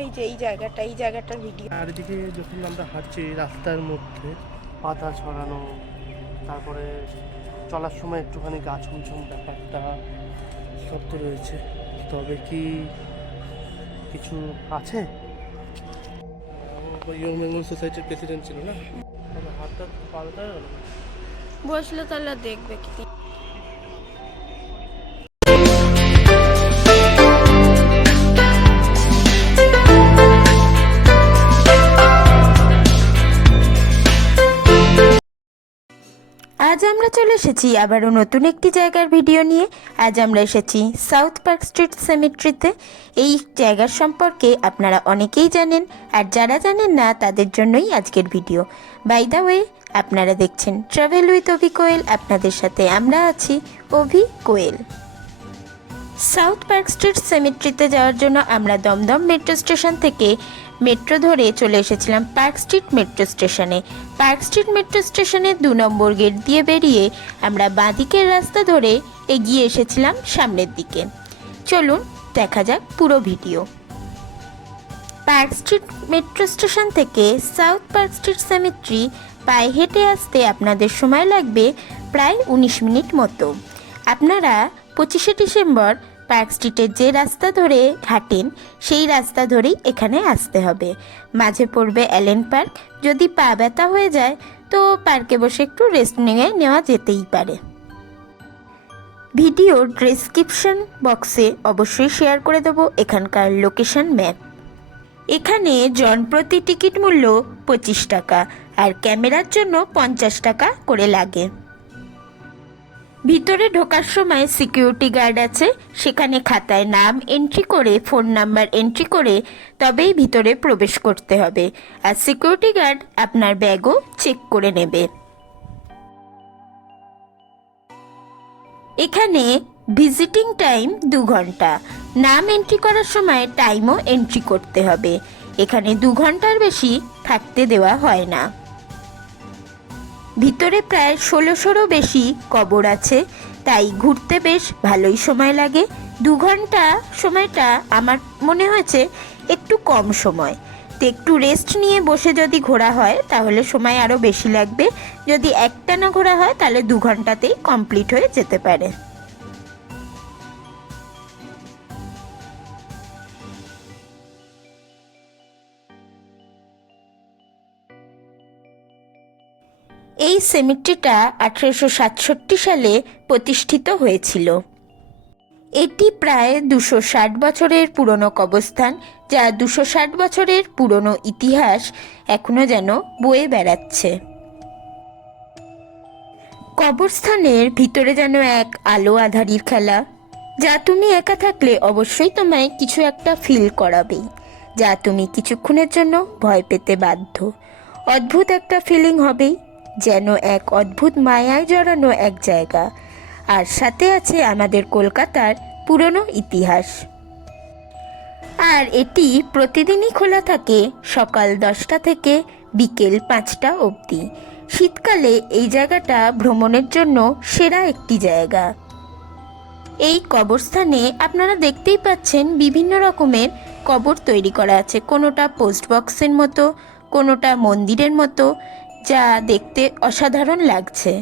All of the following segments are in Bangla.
এই যে এই জায়গাটার ভিডিও। আর এদিকে যখন আমরা হাঁটছি রাস্তার মধ্যে পাতা ছড়ানো, তারপরে চলার সময় একটুখানি গা ছুমছুম ব্যাপারটা সব তো রয়েছে। তবে কি কিছু আছে? ইয়ং বেঙ্গল সোসাইটির প্রেসিডেন্ট ছিল না, হাতটা পাল্টা গেল। বসলে তাহলে দেখবে কি। আজ আমরা চলে এসেছি আবারও নতুন একটি জায়গার ভিডিও নিয়ে। আজ আমরা এসেছি সাউথ পার্ক স্ট্রিট সেমেট্রিতে। এই জায়গার সম্পর্কে আপনারা অনেকেই জানেন, আর যারা জানেন না তাদের জন্যই আজকের ভিডিও। বাই দ্য ওয়ে, আপনারা দেখছেন ট্রাভেল উইথ অভি কোয়েল। আপনাদের সাথে আমরা আছি অভি কোয়েল। সাউথ পার্ক স্ট্রিট সেমেট্রিতে যাওয়ার জন্য আমরা দমদম মেট্রো স্টেশন থেকে মেট্রো ধরে চলে এসেছিলাম পার্ক স্ট্রিট মেট্রো স্টেশনে। পার্ক স্ট্রিট মেট্রো স্টেশনে 2 নম্বর গেট দিয়ে বেরিয়ে আমরা বাঁদিকের রাস্তা ধরে এগিয়ে এসেছিলাম সামনের দিকে। চলুন দেখা যাক পুরো video. Park street metro station থেকে সাউথ পার্ক স্ট্রিট সেমেট্রি পায়ে হেঁটে আসতে আপনাদের সময় লাগবে প্রায় 19 মিনিট মতো। আপনারা 25শে ডিসেম্বর পার্ক স্ট্রিটের যে রাস্তা ধরে হাঁটেন সেই রাস্তা ধরেই এখানে আসতে হবে। মাঝে পড়বে অ্যালেন পার্ক। যদি পা ব্যথা হয়ে যায় তো পার্কে বসে একটু রেস্ট নেওয়া যেতেই পারে। ভিডিওর ডেসক্রিপশন বক্সে অবশ্যই শেয়ার করে দেবো এখানকার লোকেশন ম্যাপ। এখানে জনপ্রতি টিকিট মূল্য 25 টাকা, আর ক্যামেরার জন্য 50 টাকা করে লাগে। ভিতরে ঢোকার সময় সিকিউরিটি গার্ড আছে, সেখানে খাতায় নাম এন্ট্রি করে ফোন নাম্বার এন্ট্রি করে তবেই ভিতরে প্রবেশ করতে হবে, আর সিকিউরিটি গার্ড আপনার ব্যাগও চেক করে নেবে। এখানে ভিজিটিং টাইম 2 ঘন্টা। নাম এন্ট্রি করার সময় টাইমও এন্ট্রি করতে হবে। এখানে 2 ঘন্টার বেশি থাকতে দেওয়া হয় না। ভিতরে প্রায় 1600-রও বেশি কবর আছে, তাই ঘুরতে বেশ ভালোই সময় লাগে। 2 ঘন্টা সময়টা আমার মনে হয়েছে একটু কম সময়। তো একটু রেস্ট নিয়ে বসে যদি ঘোরা হয় তাহলে সময় আরও বেশি লাগবে। যদি একটানা ঘোরা হয় তাহলে 2 ঘন্টাতেই কমপ্লিট হয়ে যেতে পারে। এই সেমেট্রিটা 1867 সালে প্রতিষ্ঠিত হয়েছিল। এটি প্রায় 260 বছরের পুরনো কবরস্থান, যা 260 বছরের পুরনো ইতিহাস এখনো যেন বয়ে বেড়াচ্ছে। কবরস্থানের ভিতরে যেন এক আলো আঁধারির খেলা, যা তুমি একা থাকলে অবশ্যই তোমায় কিছু একটা ফিল করাবেই, যা তুমি কিছুক্ষণের জন্য ভয় পেতে বাধ্য। অদ্ভুত একটা ফিলিং হবেই, যেন এক অদ্ভুত মায়ায় জড়ানো এক জায়গা। আর সাথে আছে আমাদের কলকাতার পুরনো ইতিহাস। আর এটি প্রতিদিনই খোলা থাকে সকাল 10টা থেকে বিকেল 5টা অবধি। শীতকালে এই জায়গাটা ভ্রমণের জন্য সেরা একটি জায়গা। এই কবরস্থানে আপনারা দেখতেই পাচ্ছেন বিভিন্ন রকমের কবর তৈরি করা আছে, কোনোটা পোস্ট বক্সের মতো, কোনোটা মন্দিরের মতো, যা দেখতে অসাধারণ লাগছে।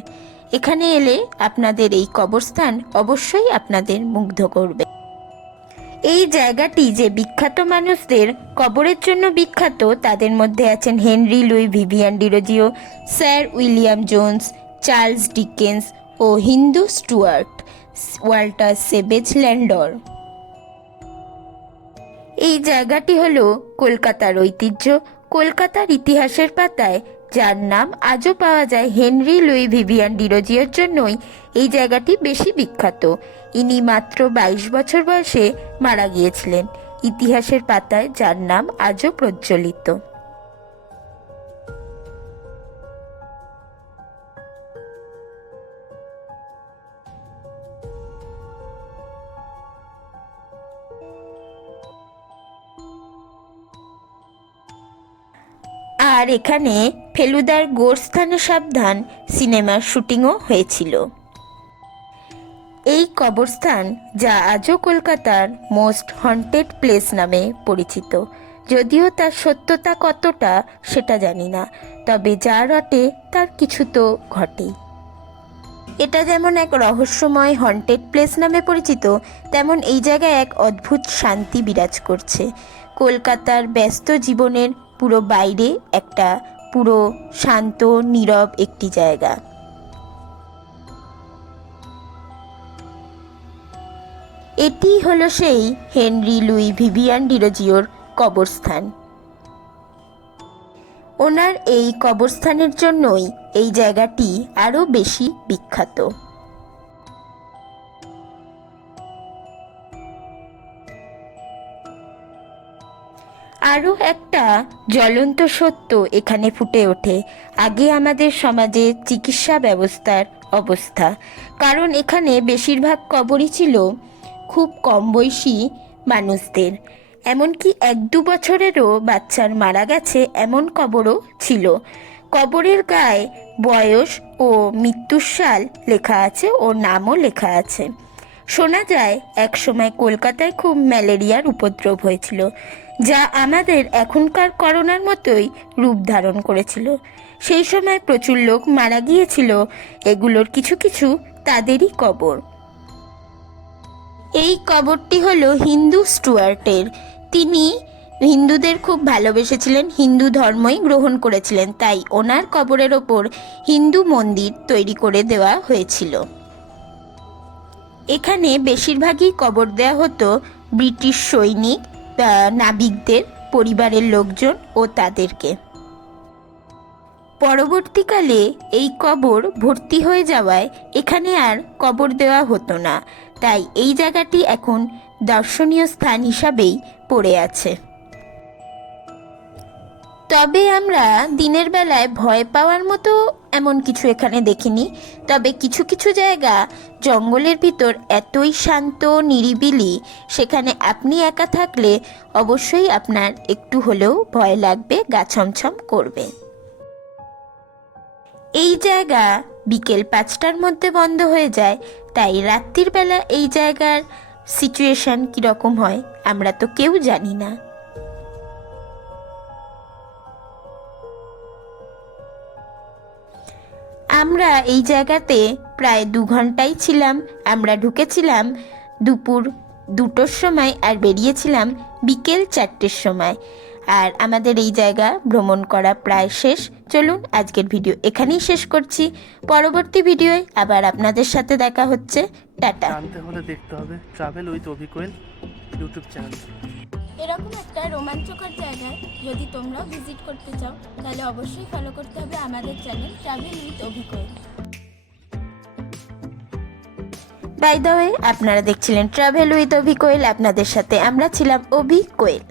এখানে এলে আপনাদের এই কবরস্থান অবশ্যই আপনাদের মুগ্ধ করবে। এই জায়গাটি যে বিখ্যাত মানুষদের কবরের জন্য বিখ্যাত তাদের মধ্যে আছেন Henry Louis Vivian Derozio, sir William Jones, Charles Dickens ও হিন্দু স্টুয়ার্ট ওয়াল্টার সেবেজ ল্যান্ডর। এই জায়গাটি হলো কলকাতার ঐতিহ্য, কলকাতার ইতিহাসের পাতায়, যার নাম আজও পাওয়া যায় হেনরি লুই ভিভিয়ান ডিরোজিওর জন্যই এই জায়গাটি বেশি বিখ্যাত। ইনি মাত্র 22 বছর বয়সে মারা গিয়েছিলেন, ইতিহাসের পাতায় যার নাম আজও প্রচলিত। আর এখানে ফেলুদার গোরস্থানে সাবধান সিনেমার শুটিংও হয়েছিল। এই কবরস্থান, যা আজও কলকাতার মোস্ট হন্টেড প্লেস নামে পরিচিত, যদিও তার সত্যতা কতটা সেটা জানি না, তবে যা রটে তার কিছু তো ঘটেই। এটা যেমন এক রহস্যময় হন্টেড প্লেস নামে পরিচিত, তেমন এই জায়গায় এক অদ্ভুত শান্তি বিরাজ করছে। কলকাতার ব্যস্ত জীবনের পুরো বাইরে একটা পুরো শান্ত নীরব একটি জায়গা। এটি হলো সেই হেনরি লুই ভিভিয়ান ডিরোজিওর কবরস্থান। ওনার এই কবরস্থানের জন্যই এই জায়গাটি আরও বেশি বিখ্যাত। আরও একটা জ্বলন্ত সত্য এখানে ফুটে ওঠে আগে আমাদের সমাজে চিকিৎসা ব্যবস্থার অবস্থা। কারণ এখানে বেশিরভাগ কবরই ছিল খুব কম বয়সী মানুষদের, এমনকি 1-2 বছরেরও বাচ্চার মারা গেছে এমন কবরও ছিল। কবরের গায়ে বয়স ও মৃত্যুর সাল লেখা আছে ও নামও লেখা আছে। শোনা যায় একসময় কলকাতায় খুব ম্যালেরিয়ার উপদ্রব হয়েছিল, যা আমাদের এখনকার করোনার মতোই রূপ ধারণ করেছিল। সেই সময় প্রচুর লোক মারা গিয়েছিল। এগুলোর কিছু কিছু তাদেরই কবর। এই কবরটি হলো হিন্দু স্টুয়ার্টের। তিনি হিন্দুদের খুব ভালোবেসেছিলেন, হিন্দু ধর্মই গ্রহণ করেছিলেন, তাই ওনার কবরের ওপর হিন্দু মন্দির তৈরি করে দেওয়া হয়েছিল। এখানে বেশিরভাগই কবর দেওয়া হতো ব্রিটিশ সৈনিক, নাবিকদের পরিবারের লোকজন ও তাদেরকে। পরবর্তীকালে এই কবর ভর্তি হয়ে যাওয়ায় এখানে আর কবর দেওয়া হতো না, তাই এই জায়গাটি এখন দর্শনীয় স্থান হিসাবেই পড়ে আছে। তবে আমরা দিনের বেলায় ভয় পাওয়ার মতো এমন কিছু এখানে দেখিনি। তবে কিছু কিছু জায়গা জঙ্গলের ভিতর এতই শান্ত নিরিবিলি, সেখানে আপনি একা থাকলে অবশ্যই আপনার একটু হলেও ভয় লাগবে, গা ছমছম করবে। এই জায়গা বিকেল 5টার মধ্যে বন্ধ হয়ে যায়, তাই রাত্রির বেলা এই জায়গার সিচুয়েশন কীরকম হয় আমরা তো কেউ জানি না। আমরা এই জায়গাতে প্রায় 2 ঘন্টাই ছিলাম। আমরা ঢুকেছিলাম দুপুর 2টোর সময় আর বেরিয়েছিলাম বিকেল 4টের সময়। আর আমাদের এই জায়গা ভ্রমণ করা প্রায় শেষ। চলুন আজকের ভিডিও এখানেই শেষ করছি। পরবর্তী ভিডিওয় আবার আপনাদের সাথে দেখা হচ্ছে। টাটা। জানতে হলে দেখতে হবে travel with Abhi Koel YouTube channel. এরকম একটা রোমাঞ্চকর জায়গায় যদি তোমরাও ভিজিট করতে চাও তাহলে অবশ্যই ফলো করতে হবে আমাদের channel travel with Abhi Koel. By the way, আপনারা দেখছিলেন ট্রাভেল উইথ অভি কোয়েল। আপনাদের সাথে আমরা ছিলাম অভি কোয়েল।